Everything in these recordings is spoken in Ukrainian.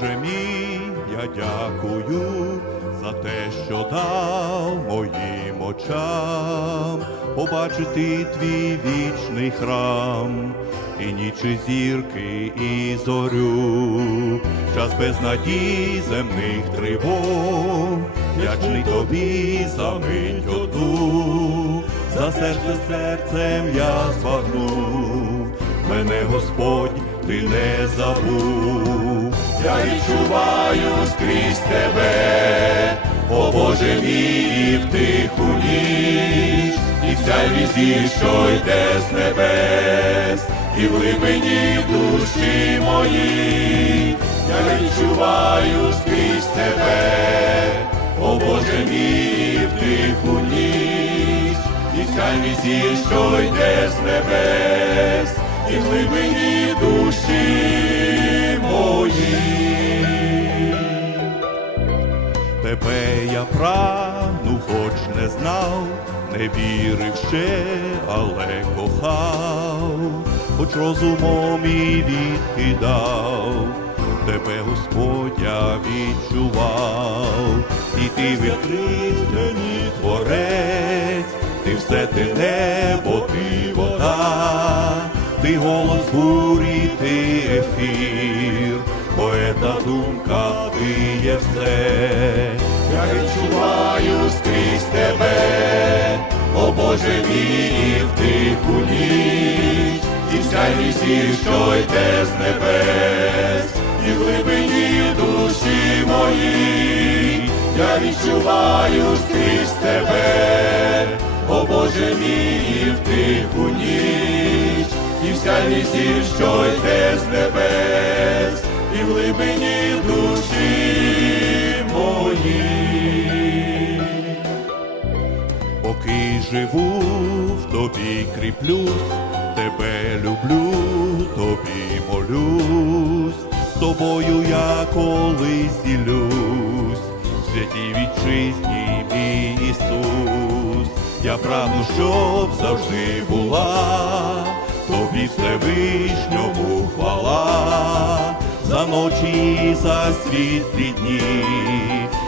Боже мій, я дякую за те, що дав моїм очам побачити твій вічний храм, і ніч і зірки, і зорю, час без надій земних тривог, вдячний тобі за мить одну, за серце серцем я збагнув, мене Господь ти не забув, я відчуваю скрізь тебе, о Боже мій, в тиху ніч, і вся візі, що йде з небес, і в глибині душі моїй, я відчуваю скрізь тебе, о Боже мій, в тиху ніч, і вся візі, що йде з небес, і глибині душі моїй. Тебе я прагнув, хоч не знав, не вірив ще, але кохав, хоч розумом і відкидав, тебе Господь відчував, і ти відкрив мені творець, ти все ти небо, ти вода, ти голос бурі, ти ефір, поета думка, ти є все. Я відчуваю скрізь тебе, о Боже мій, в тиху ніч, і вся візі, що йде з небес, і глибині душі моїй, я відчуваю скрізь тебе, о Боже мій, в тиху ніч, і вся що йде з небес, і в глибині душі моїй. Поки живу, в тобі кріплюсь, тебе люблю, тобі молюсь, з тобою я колись ділюсь, в святій вітчизні мій Ісус, я прагну, щоб завжди була, тобі Всевишньому хвала, за ночі за світлі дні,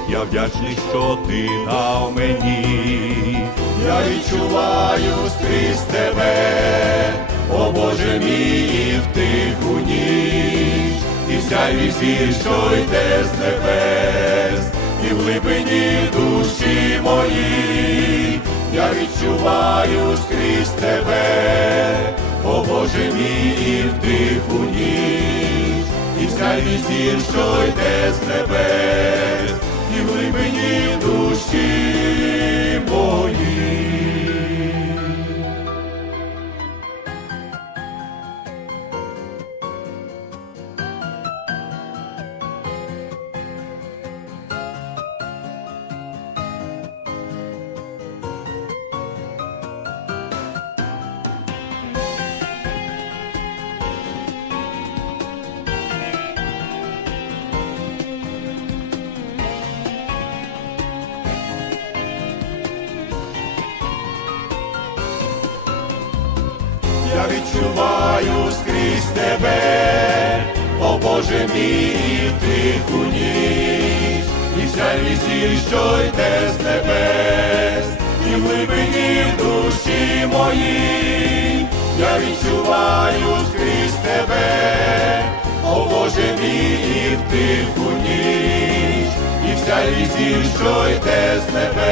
я вдячний, що ти дав мені, я відчуваю скрізь тебе, о Боже мій, в тиху ніч, і вся візір, що йде з небес, і в глибині душі моїй, я відчуваю скрізь тебе, Боже мій, в тиху ніч, і вся зір, що йде з небес, і в глибині душі моїй. Я відчуваю скрізь тебе, о Боже мій, тиху ніч, і вся візір, що йде з небес, і в глибині душі моїй, я відчуваю скрізь тебе, о Боже мій, тиху ніч, і вся візір, що йде з небес,